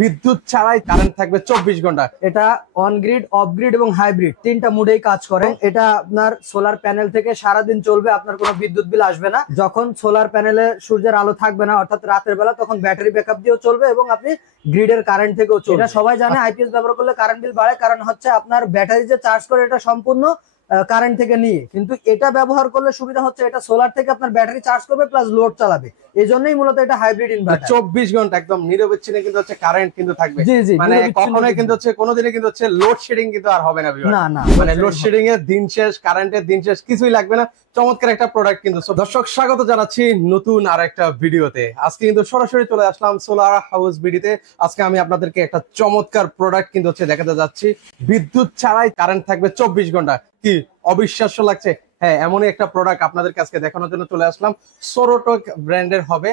বিদ্যুৎ ছাড়াই কারেন্ট থাকবে 24 ঘন্টা। এটা অন গ্রিড, অফ গ্রিড এবং হাইব্রিড তিনটা মোডেই কাজ করে। এটা আপনার সোলার প্যানেল থেকে সারাদিন চলবে, আপনার কোনো বিদ্যুৎ বিল আসবে না। যখন সোলার প্যানেলে সূর্যের আলো থাকবে না অর্থাৎ রাতের বেলা, তখন ব্যাটারি ব্যাকআপ দিয়েও চলবে এবং আপনি গ্রিডের কারেন্ট থেকেও চলবে। এটা সবাই জানে আইপিএস ব্যবহার করলে কারেন্ট বিল বাড়ে, কারণ হচ্ছে আপনার ব্যাটারি যে চার্জ করে এটা সম্পূর্ণ কারেন্ট থেকে নিয়ে, কিন্তু এটা ব্যবহার করলে সুবিধা হচ্ছে এটা সোলার থেকে আপনার ব্যাটারি চার্জ করবে প্লাস লোড চালাবে। এই জন্যই মূলত এটা হাইব্রিড ইনভার্টার। 24 ঘন্টা একদম নিরবিচ্ছিন্ন কিন্তু হচ্ছে কারেন্ট কিন্তু থাকবে। জি জি, মানে কখনোই কিন্তু হচ্ছে কোনোদিনই কিন্তু হচ্ছে লোড শেডিং কিন্তু আর হবে না। না না, মানে লোড শেডিং এর দিন শেষ, কারেন্টের দিন শেষ, কিছুই লাগবে না। চমৎকার একটা প্রোডাক্ট কিন্তু। দর্শক স্বাগত জানাচ্ছি নতুন আর একটা ভিডিওতে। আজকে কিন্তু সরাসরি চলে আসলাম সোলার হাউস বিডিতে। আজকে আমি আপনাদেরকে একটা চমৎকার প্রোডাক্ট কিন্তু হচ্ছে দেখাতে যাচ্ছি। বিদ্যুৎ ছাড়াই কারেন্ট থাকবে 24 ঘন্টা। কি অবিশ্বাস্য লাগছে? হ্যাঁ, এমনই একটা প্রোডাক্ট আপনাদেরকে আজকে দেখানোর জন্য চলে আসলাম। সোরোটক ব্র্যান্ডের হবে।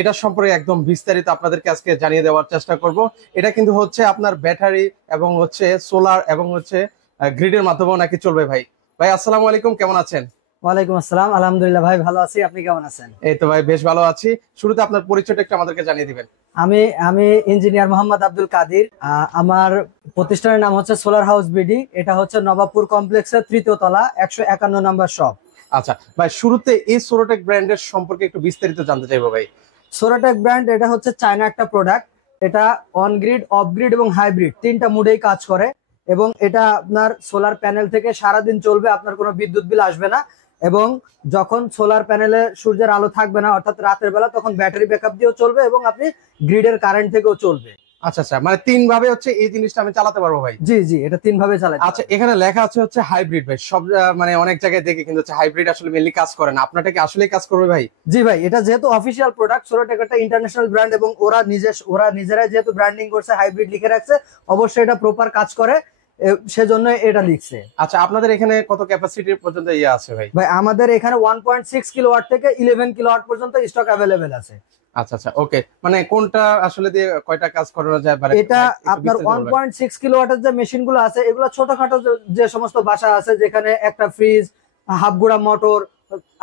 এটা সম্পর্কে একদম বিস্তারিত আপনাদেরকে আজকে জানিয়ে দেওয়ার চেষ্টা করব। এটা কিন্তু হচ্ছে আপনার ব্যাটারি এবং হচ্ছে সোলার এবং হচ্ছে গ্রিডের মাধ্যমেও নাকি চলবে। ভাই আসসালামু আলাইকুম, কেমন আছেন? ওয়ালাইকুম আসসালাম, আলহামদুলিল্লাহ ভাই ভালো আছি, আপনি কেমন আছেন? এই তো ভাই বেশ ভালো আছি। শুরুতে আপনার পরিচয়টা একটু আমাদেরকে জানিয়ে দিবেন। আমি ইঞ্জিনিয়ার মোহাম্মদ আব্দুল কাদির। আমার প্রতিষ্ঠানের নাম হচ্ছে সোলার হাউস বিডি। এটা হচ্ছে নবাবপুর কমপ্লেক্সের 3য় তলা, 151 নম্বর শপ। আচ্ছা ভাই, শুরুতে এই সোরোটেক ব্র্যান্ডের সম্পর্কে একটু বিস্তারিত জানতে চাইবো ভাই। সোরোটেক ব্র্যান্ড এটা হচ্ছে চায়না একটা প্রোডাক্ট। এটা অন গ্রিড, অফ গ্রিড এবং হাইব্রিড তিনটা মোডেই কাজ করে এবং এটা আপনার সোলার প্যানেল থেকে সারাদিন চলবে, আপনার কোনো বিদ্যুৎ বিল আসবে না। এবং যখন সোলার প্যানেলে সূর্যের আলো থাকবে না অর্থাৎ রাতের বেলা, তখন ব্যাটারি ব্যাকআপ দিয়েও চলবে এবং আপনি গ্রিডের কারেন্ট থেকেও চলবে। আচ্ছা আচ্ছা, মানে তিন ভাবে হচ্ছে এই জিনিসটা আমি চালাতে পারবো ভাই? জি জি, এটা তিন ভাবে চালাতে। আচ্ছা, এখানে লেখা আছে হচ্ছে হাইব্রিড ভাই। সব মানে অনেক জায়গায় দেখি কিন্তু হচ্ছে হাইব্রিড আসলে মেইনলি কাজ করে না। আপনারটা কি আসলেই কাজ করবে ভাই? জি ভাই, এটা যেহেতু অফিসিয়াল প্রোডাক্ট, সোরোটেক একটা ইন্টারন্যাশনাল ব্র্যান্ড এবং ওরা নিজেরাই যেহেতু ব্র্যান্ডিং করছে, হাইব্রিড লিখে রাখছে, অবশ্যই এটা প্রপার কাজ করে, সেজন্য এটা লিখছে। আচ্ছা, আপনাদের এখানে কত ক্যাপাসিটি পর্যন্ত আছে ভাই? ভাই আমাদের এখানে 1.6 কিলোওয়াট থেকে 11 কিলোওয়াট পর্যন্ত স্টক অ্যাভেলেবেল আছে। আচ্ছা আচ্ছা, ওকে। মানে কোনটা আসলে দিয়ে কয়টা কাজ করানো যায়? এটা আপনার 1.6 কিলোওয়াটের যে মেশিন গুলো আছে, এগুলো ছোটখাটো যে সমস্ত বাসা আছে যেখানে একটা ফ্রিজ, হাফ গুড়া মোটর,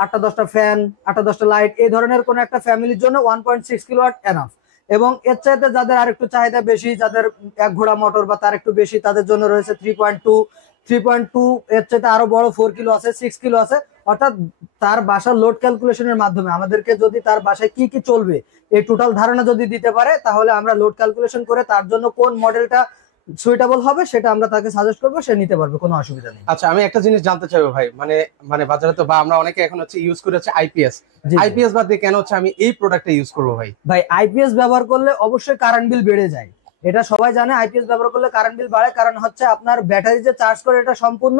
8-10টা ফ্যান, 8-10টা লাইট, এই ধরনের কোন একটা ফ্যামিলির জন্য 1.6 কিলোওয়াট এনাফ। এবং এর চাইতে যাদের আরেকটু চাহিদা বেশি, যাদের 1 ঘোড়া মোটর বা তার একটু বেশি, তাদের জন্য রয়েছে 3.2। এর চাইতে আরো বড় 4 কিলো আছে, 6 কিলো আছে। অর্থাৎ তার বাসার লোড ক্যালকুলেশনের মাধ্যমে আমাদেরকে যদি তার বাসায় কি কি চলবে এই টোটাল ধারণা যদি দিতে পারে, তাহলে আমরা লোড ক্যালকুলেশন করে তার জন্য কোন মডেলটা সুইটেবল হবে সেটা আমরা তাকে সাজেস্ট করবো, সে নিতে পারবে, কোনো অসুবিধা নেই। আচ্ছা, আমি একটা জিনিস জানতে চাইবো ভাই। মানে বাজারে তো বা আমরা অনেকে এখন হচ্ছে ইউজ করে হচ্ছে আইপিএস বাদ দিয়ে কেন হচ্ছে আমি এই প্রোডাক্টটা ইউজ করবো ভাই? ভাই আইপিএস ব্যবহার করলে অবশ্যই কারেন্ট বিল বেড়ে যায়, এটা সবাই জানে। আইপিএস ব্যবহার করলে কারেন্ট বিল বাড়ে, কারণ হচ্ছে আপনার ব্যাটারি যে চার্জ করে এটা সম্পূর্ণ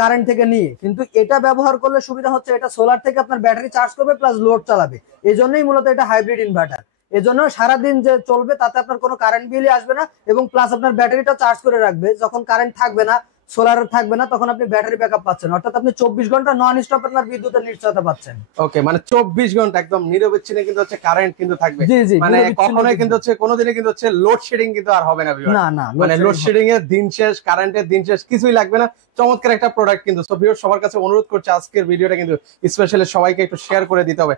কারেন্ট থেকে নিয়ে, কিন্তু এটা ব্যবহার করলে সুবিধা হচ্ছে এটা সোলার থেকে আপনার ব্যাটারি চার্জ করবে প্লাস লোড চালাবে। এই জন্যই মূলত এটা হাইব্রিড ইনভার্টার। এজন্য সারাদিন যে চলবে তাতে আপনার কোনো কারেন্ট বিলই আসবে না এবং প্লাস আপনার ব্যাটারিটা চার্জ করে রাখবে। যখন কারেন্ট থাকবে না, সোলার থাকবে না, তখন আপনি ব্যাটারি ব্যাকআপ পাচ্ছেন, অর্থাৎ আপনি 24 ঘন্টা নন স্টপ আপনার বিদ্যুতের নিশ্চয়তা পাচ্ছেন। ওকে, মানে 24 ঘন্টা একদম নিরবিচ্ছিন্ন কিন্তু হচ্ছে কারেন্ট কিন্তু থাকবে। জি জি, মানে কখনোই কিন্তু হচ্ছে কোনোদিনই কিন্তু হচ্ছে লোড শেডিং কিন্তু আর হবে না। না না, মানে লোড শেডিং এর দিন শেষ, কারেন্টের দিন শেষ, কিছুই লাগবে না। চমৎকার একটা প্রোডাক্ট কিন্তু। সো ভিউয়ার, সবার কাছে অনুরোধ করছি আজকের ভিডিওটা কিন্তু স্পেশালি সবাইকে একটু শেয়ার করে দিতে হবে,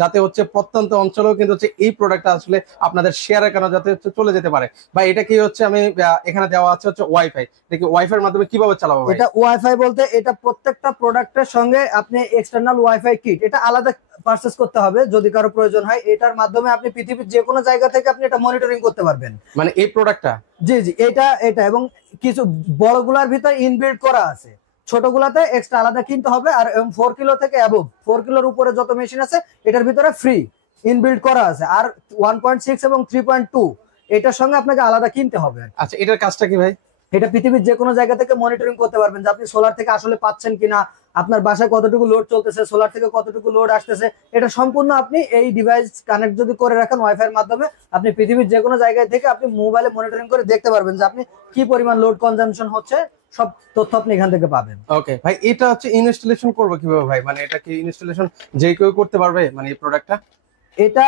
যাতে হচ্ছে প্রত্যন্ত অঞ্চলেও কিন্তু হচ্ছে এই প্রোডাক্টটা আসলে আপনাদের শেয়ারের কারণে যাতে হচ্ছে চলে যেতে পারে। ভাই এটা কি হচ্ছে আমি এখানে দেওয়া আছে হচ্ছে ওয়াইফাই, এটা কি ওয়াইফাই এর মাধ্যমে কিভাবে চালাবো ভাই? এটা ওয়াইফাই বলতে এটা প্রত্যেকটা প্রোডাক্টের সঙ্গে আপনি এক্সটার্নাল ওয়াইফাই কিট এটা আলাদা পারচেজ করতে হবে যদি কারো প্রয়োজন হয়। এটার মাধ্যমে আপনি পৃথিবীর যে কোনো জায়গা থেকে আপনি এটা মনিটরিং করতে পারবেন। মানে এই প্রোডাক্টটা? জি জি, এটা এবং কিছু বড়গুলার ভিতরে ইনবিল্ড করা আছে, ছোটগুলাতে এক্সট্রা আলাদা কিনতে হবে। আর 4 কিলো থেকে অ্যাবভ, 4 কিলোর উপরে যত মেশিন আছে এটার ভিতরে ফ্রি ইনবিল্ড করা আছে। আর 1.6 এবং 3.2 এটার সঙ্গে আপনাকে আলাদা কিনতে হবে। আচ্ছা, এটার কাজটা কি ভাই? এটা পৃথিবীর যে কোনো জায়গা থেকে মনিটরিং করতে পারবেন যে আপনি সোলার থেকে আসলে পাচ্ছেন কিনা, আপনার বাসায় কতটুকু লোড চলতেছে, সোলার থেকে কতটুকু লোড আসতেছে। এটা সম্পূর্ণ আপনি এই ডিভাইস কানেক্ট যদি করে রাখেন ওয়াইফাই এর মাধ্যমে, আপনি পৃথিবীর যে কোনো জায়গায় থেকে আপনি মোবাইলে মনিটরিং করে দেখতে পারবেন যে আপনি কি পরিমাণ লোড কনজাম্পশন হচ্ছে, সব তথ্য আপনি এখান থেকে পাবেন। ওকে ভাই, এটা হচ্ছে ইনস্টলেশন করব কিভাবে ভাই? মানে এটা কি ইনস্টলেশন যে কেউ করতে পারবে মানে এই প্রোডাক্টটা? এটা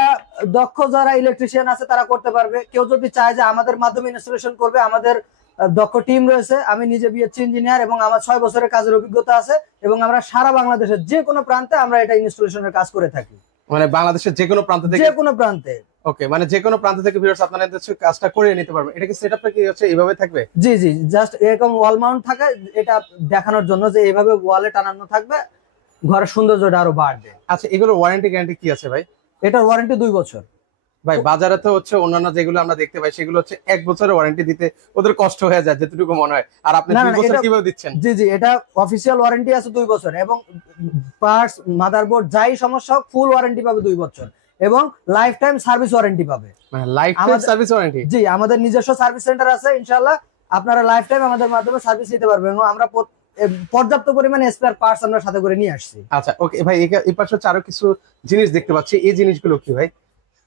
দক্ষ যারা ইলেকট্রিশিয়ান আছে তারা করতে পারবে। কেউ যদি চায় যে আমাদের মাধ্যমে ইনস্টলেশন করবে, আমাদের দক্ষ টিম রয়েছে। আমি নিজে বিএসসি ইঞ্জিনিয়ার এবং আমার 6 বছরের কাজের অভিজ্ঞতা আছে এবং আমরা সারা বাংলাদেশের যে কোনো প্রান্তে আমরা এটা ইনস্টলেশনের কাজ করে থাকি। মানে বাংলাদেশের যে কোনো প্রান্ত থেকে, যে কোনো প্রান্তে। ওকে, মানে যে কোনো প্রান্ত থেকে ভিউয়ার্স আপনারা হচ্ছে কাজটা করে নিতে পারবেন। এটা কি সেটআপটা কি হচ্ছে এইভাবে থাকবে? জি জি, জাস্ট এরকম ওয়াল মাউন্ট থাকে, এটা দেখানোর জন্য যে এইভাবে ওয়ালে টানানো থাকবে, ঘরের সৌন্দর্যটা আরো বাড়বে। আচ্ছা, এগুলোর ওয়ারেন্টি গ্যারান্টি কি আছে ভাই? এটার ওয়ারেন্টি 2 বছর। ভাই বাজারে তো হচ্ছে অন্যান্য যেগুলো আমরা দেখতে পাই সেগুলো হচ্ছে 1 বছরের ওয়ারেন্টি দিতে ওদের কষ্ট হয়ে যায় যেটুকু মনে হয়, আর আপনি না, 2 না, বছর এটা- কিভাবে দিচ্ছেন? জি জি, এটা অফিসিয়াল ওয়ারেন্টি আছে 2 বছর, এবং পার্টস, মাদারবোর্ড যাই সমস্যা হোক ফুল ওয়ারেন্টি পাবে 2 বছর, এবং লাইফ টাইম সার্ভিস ওয়ারেন্টি পাবে। মানে লাইফ টাইম আমাদের- সার্ভিস ওয়ারেন্টি? জি, আমাদের নিজস্ব সার্ভিস সেন্টার আছে, ইনশাআল্লাহ আপনারা লাইফ টাইম আমাদের মাধ্যমে সার্ভিস নিতে পারবেন, এবং আমরা পর্যাপ্ত পরিমাণে স্পেয়ার পার্টস আমরা সাথে করে নিয়ে আসছি। আচ্ছা ওকে ভাই, এই পাশে হচ্ছে আরো কিছু জিনিস দেখতে পাচ্ছি, এই জিনিসগুলো কি ভাই?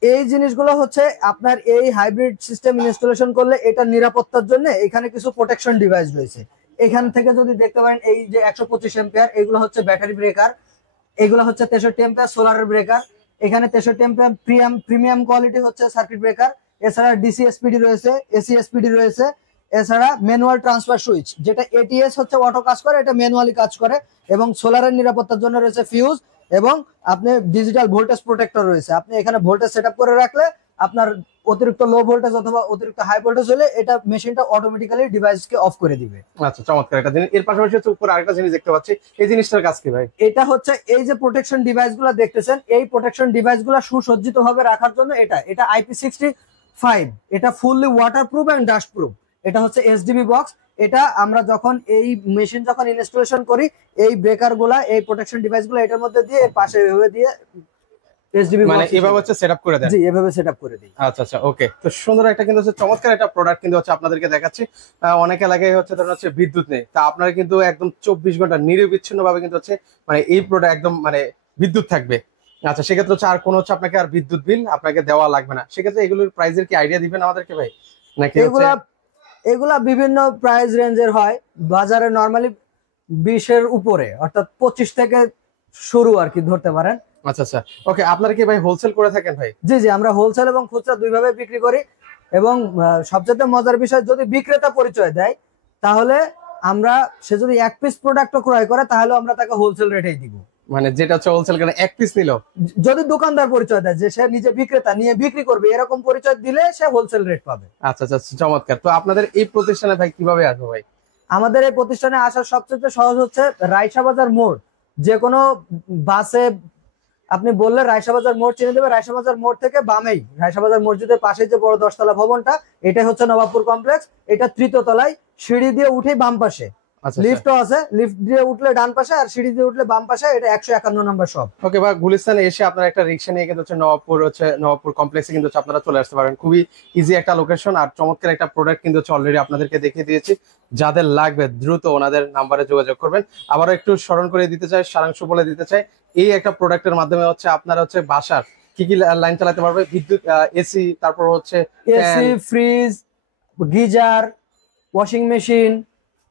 এই জিনিসগুলো হচ্ছে আপনার এই হাইব্রিড সিস্টেম ইনস্টলেশন করলে এটা নিরাপত্তার জন্য এখানে কিছু প্রোটেকশন ডিভাইস রয়েছে। এখান থেকে যদি দেখতে পারেন, এই যে 125 এম্পিয়ার, এগুলো হচ্ছে ব্যাটারি ব্রেকার, এগুলো হচ্ছে 63 এম্পিয়ার সোলারের ব্রেকার, এখানে 63 এম্পিয়ার প্রিমিয়াম কোয়ালিটি হচ্ছে সার্কিট ব্রেকার, এছাড়া ডিসি এসপিডি রয়েছে, এসি এসপিডি রয়েছে, এছাড়া ম্যানুয়াল ট্রান্সফার সুইচ, যেটা এটিএস হচ্ছে অটো কাজ করে, এটা ম্যানুয়ালি কাজ করে, এবং সোলারের নিরাপত্তার জন্য রয়েছে ফিউজ, এবং আপনি ডিজিটাল ভোল্টেজ প্রোটেক্টর রয়েছে। আপনি এখানে ভোল্টেজ সেটআপ করে রাখলে আপনার অতিরিক্ত লো ভোল্টেজ অথবা অতিরিক্ত হাই ভোল্টেজ হলে এটা মেশিনটা অটোমেটিক্যালি ডিভাইসকে অফ করে দিবে। আচ্ছা, চমৎকার একটা জিনিস। এর পাশাপাশি হচ্ছে উপরে আরেকটা জিনিস দেখতে পাচ্ছি, এই জিনিসটার কাজ কি ভাই? এটা হচ্ছে এই যে প্রোটেকশন ডিভাইসগুলো দেখতেছেন, এই প্রোটেকশন ডিভাইসগুলো সুসজ্জিত ভাবে রাখার জন্য এটা IP65, এটা fully waterproof and dust proof. এটা হচ্ছে এসডিবি বক্স। এটা আমরা যখন এই মেশিন যখন ইনস্টলেশন করি, এই ব্রেকার গুলা, এই প্রোটেকশন ডিভাইস গুলা এটার মধ্যে দিয়ে, এর পাশে এভাবে দিয়ে এসডিবি মানে এভাবে হচ্ছে সেটআপ করে দেন? জি, এভাবে সেটআপ করে দিই। আচ্ছা আচ্ছা, ওকে। তো সুন্দর একটা কিন্তু হচ্ছে চমৎকার একটা প্রোডাক্ট কিন্তু হচ্ছে আপনাদেরকে দেখাচ্ছি। অনেক এলাকায় হচ্ছে ধরুন হচ্ছে বিদ্যুৎ নেই, তা আপনারা কিন্তু একদম 24 ঘন্টা নিরবিচ্ছিন্ন ভাবে কিন্তু হচ্ছে মানে এই প্রোডাক্ট একদম মানে বিদ্যুৎ থাকবে। আচ্ছা, সেক্ষেত্রে হচ্ছে আর কোনো হচ্ছে আপনাকে আর বিদ্যুৎ বিল আপনাকে দেওয়া লাগবে না। সেক্ষেত্রে এগুলোর প্রাইসের কি আইডিয়া দিবেন আমাদেরকে ভাই? নাকি হচ্ছে এগুলা বিভিন্ন প্রাইস রেঞ্জের হয়, বাজারে নরমালি 20 এর উপরে, অর্থাৎ 25 থেকে শুরু আর কি ধরতে পারেন। আচ্ছা আচ্ছা, ওকে। আপনারা কি ভাই হোলসেল করে থাকেন ভাই? জি জি, আমরা হোলসেল এবং খুচরা দুইভাবে বিক্রি করি, এবং সবচেয়ে মজার বিষয়, যদি বিক্রেতা পরিচয় দেয় তাহলে আমরা, সে যদি 1 পিস প্রোডাক্ট ক্রয় করে তাহলে আমরা তাকে হোলসেল রেটেই দিব। মানে যেটা হচ্ছে হোলসেল কেন 1 পিস নিল, যদি দোকানদার পরিচয় দেয় যে সে নিজে বিক্রেতা নিয়ে বিক্রি করবে, এরকম পরিচয় দিলে সে হোলসেল রেট পাবে। আচ্ছা আচ্ছা, চমৎকার। তো আপনাদের এই প্রতিষ্ঠানে ভাই কিভাবে আসবো ভাই? আমাদের এই প্রতিষ্ঠানে আসার সবচেয়ে সহজ হচ্ছে রায়সা বাজার মোড়। যে কোনো বাসে আপনি বললে রায়সা বাজার মোড় চিনে দেবে, রায়সা বাজার মোড় থেকে বামেই রায়সা বাজার মসজিদের পাশে যে বড় 10 তলা ভবনটা, এটাই হচ্ছে নবাবপুর কমপ্লেক্স। এটা 3য় তলায়, সিঁড়ি দিয়ে উঠেই বাম পাশে, আচ্ছা লিফটও আছে, লিফট দিয়ে উঠলে ডান পাশে, আর সিঁড়ি দিয়ে উঠলে বাম পাশে। এটা 151 নম্বর শপ। ওকে ভাই, গুলিস্তানে এসে আপনারা একটা রিক্সা নিয়ে কিন্তু হচ্ছে নবাবপুর কমপ্লেক্সে কিন্তু হচ্ছে আপনারা চলে আসতে পারেন। খুবই ইজি একটা লোকেশন, আর চমৎকার একটা প্রোডাক্ট কিন্তু হচ্ছে অলরেডি আপনাদেরকে দেখিয়ে দিয়েছি। যাদের লাগবে দ্রুত ওনাদের নাম্বারে যোগাযোগ করবেন। আবারও একটু স্মরণ করে দিতে চাই, সারাংশ বলে দিতে চাই, এই একটা প্রোডাক্টের মাধ্যমে হচ্ছে আপনারা হচ্ছে বাসার কি কি লাইন চালাতে পারবে, বিদ্যুৎ, এসি, তারপর হচ্ছে AC, fridge, geyser, washing machine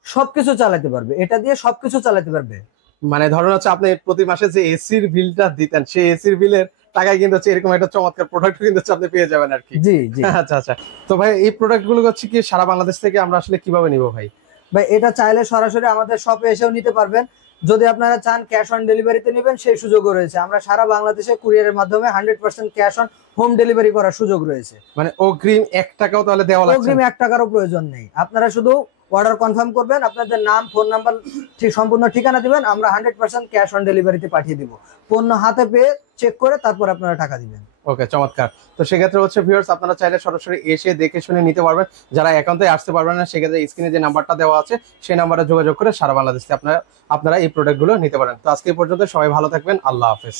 সবকিছু চালাতে পারবে, এটা দিয়ে সবকিছু চালাতে পারবে। মানে ধরুন হচ্ছে আপনি প্রতি মাসে যে এসির বিলটা দিতেন, সেই এসির বিলের টাকায় কিন্তু হচ্ছে এরকম একটা চমৎকার প্রোডাক্ট কিন্তু হচ্ছে আপনি পেয়ে যাবেন আর কি। জি জি। আচ্ছা আচ্ছা, তো ভাই এই প্রোডাক্ট গুলো হচ্ছে কি সারা বাংলাদেশ থেকে আমরা আসলে কিভাবে নিব ভাই? ভাই এটা চাইলে সরাসরি আমাদের শপে এসেও নিতে পারবেন। যদি আপনারা চান ক্যাশ অন ডেলিভারিতে নেবেন, সেই সুযোগও রয়েছে। আমরা সারা বাংলাদেশে কুরিয়ারের মাধ্যমে 100% ক্যাশ অন হোম ডেলিভারি করার সুযোগ রয়েছে। মানে অগ্রিম 1 টাকাও তাহলে দেওয়া লাগছে? অগ্রিম 1 টাকারও প্রয়োজন নেই। আপনারা শুধু অর্ডার কনফার্ম করবেন, আপনাদের নাম, ফোন নাম্বার, ঠিক সম্পূর্ণ ঠিকানা দিবেন, আমরা 100% ক্যাশ অন ডেলিভারিতে পাঠিয়ে দিব। পণ্য হাতে পেয়ে চেক করে তারপর আপনারা টাকা দিবেন। ওকে, চমৎকার। তো সেক্ষেত্রে হচ্ছে ভিউয়ার্স, আপনারা চাইলে সরাসরি এসে দেখে শুনে নিতে পারবেন। যারা একান্তই আসতে পারবেন না, সেক্ষেত্রে স্ক্রিনে যে নাম্বারটা দেওয়া আছে সেই নাম্বারে যোগাযোগ করে সারা বাংলাদেশে আপনারা এই প্রোডাক্টগুলো নিতে পারেন। তো আজকে এই পর্যন্ত, সবাই ভালো থাকবেন, আল্লাহ হাফেজ।